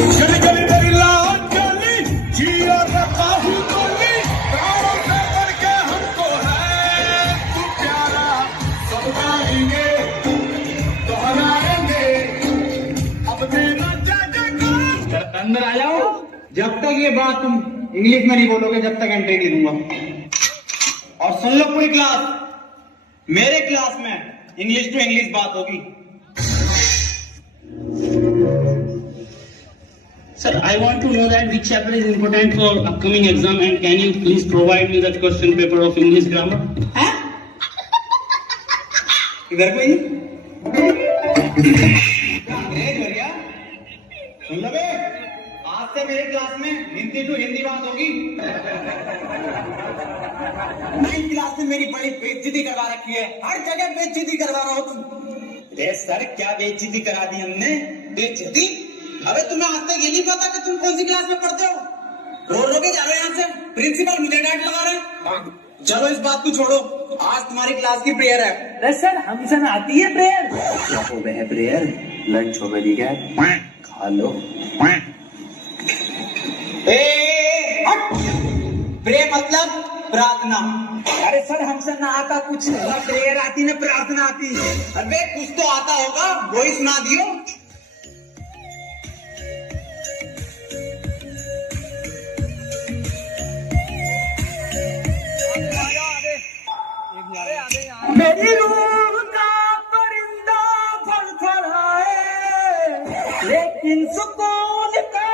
गली गली तेरी लाल गली जिया रखा हूँ गली प्राणों से बढ़ के हमको है तू प्यारा सब गाएंगे दोहराएंगे अब मेरा जय अंदर आ जाओ। जब तक ये बात तुम इंग्लिश में नहीं बोलोगे जब तक एंट्री नहीं दूंगा। और सुन लो पूरी क्लास, मेरे क्लास में इंग्लिश टू इंग्लिश बात होगी। Sir, I want to know that which chapter is important for upcoming exam and can you please provide me that question paper of English grammar? इधर कोई सुन लो बे, आज से मेरे क्लास में हिंदी टू हिंदी बात होगी। नई क्लास में मेरी बड़ी बेइज्जती करवा रखी है, हर जगह बेइज्जती करवा रहा हो तुम। अरे सर क्या बेइज्जती करा दी हमने? बेइज्जती? अबे तुम्हें आज तक ये नहीं पता कि तुम कौन सी क्लास में पढ़ते हो? रो के जा रहे हो यहाँ से, प्रिंसिपल मुझे डांट लगा रहे हैं। चलो इस बात को छोड़ो, आज तुम्हारी क्लास की प्रेयर है। अरे सर हमसे ना आती है प्रेयर। क्या हो गया है प्रेयर? लंच हो गई क्या? खा लो। प्रेयर मतलब प्रार्थना। अरे सर हमसे ना आता कुछ। ना प्रेयर आती ना प्रार्थना आती। अबे कुछ तो आता होगा, वही सुना दियो। मेरी रूह का परिंदा फड़फड़ाए लेकिन सुकून का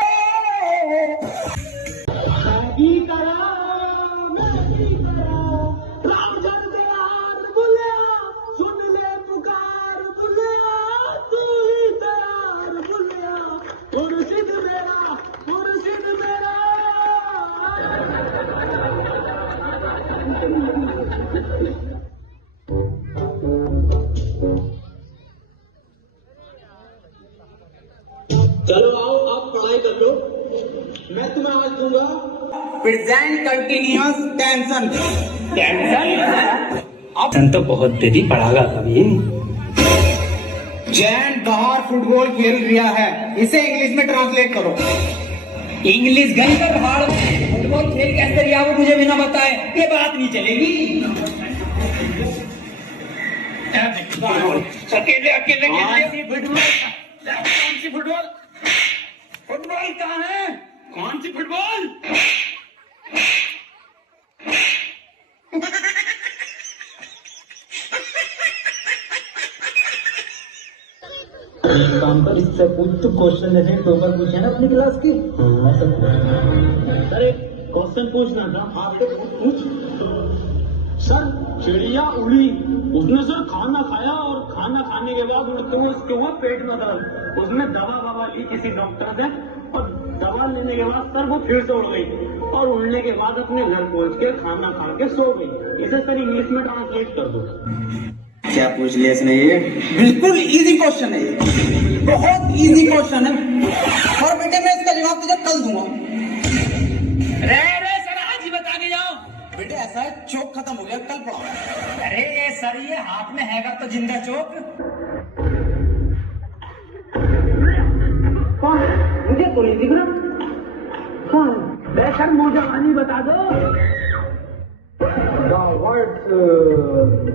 सुन ले पुकार बुलिया तू ही तैयार बुलिया मुर्शिद मेरा मुर्शिद मेरा। चलो आओ आप पढ़ाई कर लो, मैं तुम्हें आज दूंगा प्रेजेंट कंटिन्यूअस टेंशन। टेंशन तो बहुत देरी पढ़ागा कभी। जैन बाहर फुटबॉल खेल रहा है, इसे इंग्लिश में ट्रांसलेट करो। इंग्लिश गई का पहाड़ फुटबॉल खेल कैसे रिया वो मुझे बिना बताए ये बात नहीं चलेगी। अकेले अकेले कौन सी फुटबॉल? फुटबॉल कहाँ है? कौन सी फुटबॉल? काम पर इससे पूछ तो क्वेश्चन जैसे पेपर पूछे ना अपनी क्लास की ऐसा पूछ। अरे क्वेश्चन पूछना था आपको। पूछ सर चिड़िया उड़ी, उसने सर खाना खाया और खाना खाने के बाद उड़ते हुए उसके हुआ पेट में दर्द। उसने दवा ली किसी डॉक्टर से और दवा लेने के बाद सर वो फिर से उड़ गई और उड़ने के बाद अपने घर पहुंच के खाना खा के सो गई। इसे सर इंग्लिश में ट्रांसलेट कर दो। क्या पूछ लिया इसने? ये बिल्कुल इजी क्वेश्चन है, ये बहुत इजी क्वेश्चन है। और बेटे मैं इसका जवाब तुझे कल दूंगा। रे सर आज ही बता के जाओ। बेटे ऐसा है चौक खत्म हो गया, कल पढ़ाओ। अरे सर ये हाथ में हैगा तो जिंदा चौक। कौन? मुझे तो नहीं दिख रहा। कौन? सर मुझे कहानी बता दो।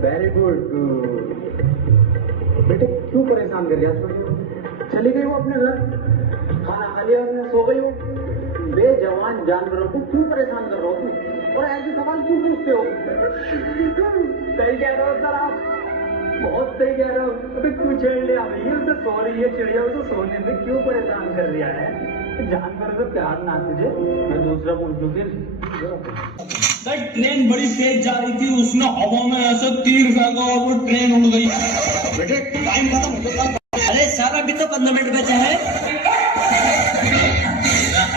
Very good. बेटे क्यों परेशान कर दिया? चली गई वो अपने घर, खाना खा लिया उसने, सो गई वो। बेजवान जानवरों को क्यों परेशान कर रहे हो तुम? और ऐसे सवाल क्यों पूछते हो? सही कह रहे हो सर आप, बहुत सही कह रहे हो। अबे क्यों छेड़ लिया भैया? उसे सो रही है चिड़िया, उसे सोने में क्यों परेशान कर दिया है? जानवर से प्यार ना तुझे? मैं दूसरा पूछ लूँ फिर। सर ट्रेन बड़ी तेज जा रही थी, उसने हवा में ऐसा तीर फेंका और वो ट्रेन उड़ गई। बेटे टाइम खत्म हो गया। अरे सर अभी तो 15 मिनट बचा है।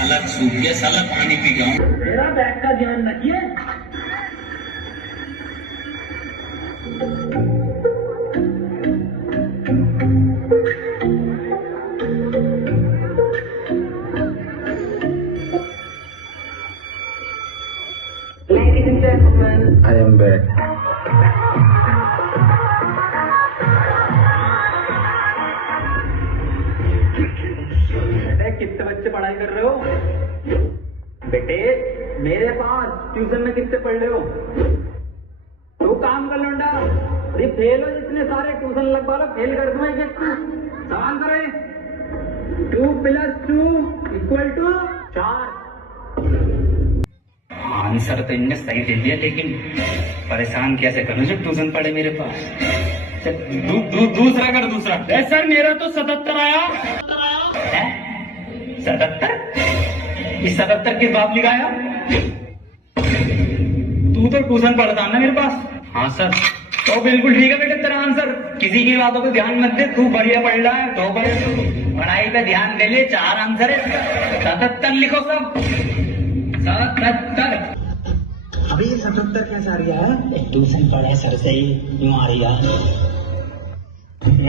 अलग सूख गया साला, पानी पी गया। मेरा बैग का ध्यान रखिए। Ladies and gentlemen, I am back. कितने बच्चे पढ़ाई कर रहे हो? बेटे मेरे पास ट्यूशन में कितने पढ़ रहे हो? तू काम कर लौंडा, अरे फेल हो जितने सारे ट्यूशन लगवा लो, फेल कर दूंगा एक सवाल करे। 2 + 2 = 4। आंसर तो इनने सही दे दिया, लेकिन परेशान कैसे करूं जो ट्यूशन पढ़े मेरे पास। चल, दूसरा कर दूसरा। सर मेरा तो 77 आया। है 77? इस 77 के बाप लिखाया? तू तो ट्यूशन पढ़ता ना मेरे पास। हाँ सर। तो बिल्कुल ठीक है बेटे तेरा आंसर, किसी की बातों पे ध्यान मत दे, तू बढ़िया पढ़ रहा है तो पढ़ाई पे ध्यान दे ले। 4 आंसर है, 77 लिखो सब। 77। अभी ये 77 कैसे आ रही है? ट्यूशन पढ़े सर से ही क्यों आ रही है?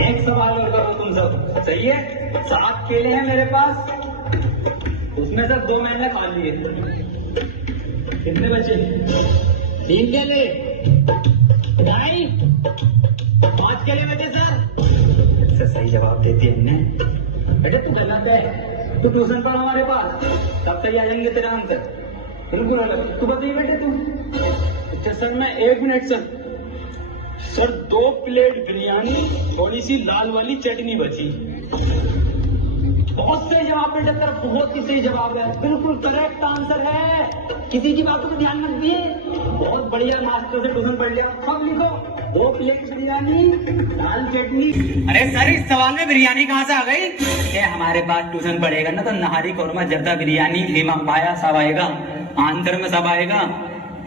एक सवाल और करो तुम सब, सही है? 7 केले हैं मेरे पास, उसमें से 2 मैंने खा लिए, कितने बचे? 3 केले, 2.5, 5 केले बचे सर। अच्छा सही जवाब देती है हमने। बेटे तू गलत है, तू ट्यूशन पढ़ हमारे पास, तब सही आ जाएंगे तेरा आंसर। बिल्कुल अलग। तू बताइए बेटे तू। अच्छा सर मैं 1 मिनट सर 2 प्लेट बिरयानी, थोड़ी सी लाल वाली चटनी बची। बहुत सही जवाब बेटे तेरा, बहुत ही सही जवाब है, बिल्कुल करेक्ट आंसर है। किसी की बातों पर ध्यान मत दिए, बहुत बढ़िया मास्टर से ट्यूशन पढ़ लिया। सब लिखो, 2 प्लेट बिरयानी, लाल चटनी। अरे सर इस सवाल में बिरयानी कहाँ से आ गई? ये हमारे पास ट्यूशन पढ़ेगा ना तो नहारी कोरमा जर्दा बिरयानी लीमा पाया सब आएगा, आंसर में सब आएगा।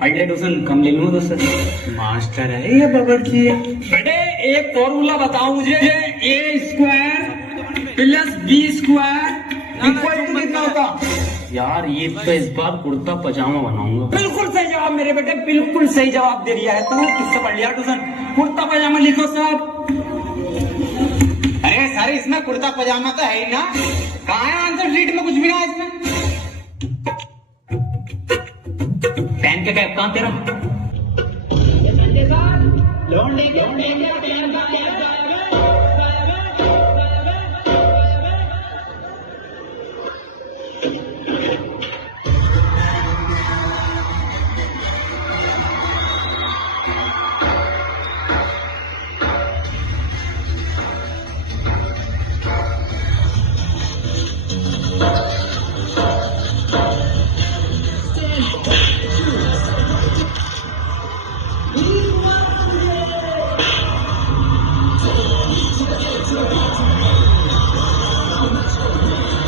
अगले ट्यूशन कम ले लूंगा दोस्तों। मास्टर है ये बावर्ची। बेटे एक फॉर्मूला बताओ मुझे, A² + B² = कितना होता? यार ये तो इस बार कुर्ता पजामा बनाऊंगा। बिल्कुल सही जवाब मेरे बेटे, बिल्कुल सही जवाब दे दिया है तू। किससे पढ़ लिया ट्यूशन? कुर्ता पजामा लिखो सब। अरे सर इसमें कुर्ता पजामा तो है ही ना, कहाँ है आंसर शीट में? कुछ भी ना है इसमें। पेन के कैप कहाँ तेरा? लौंडे के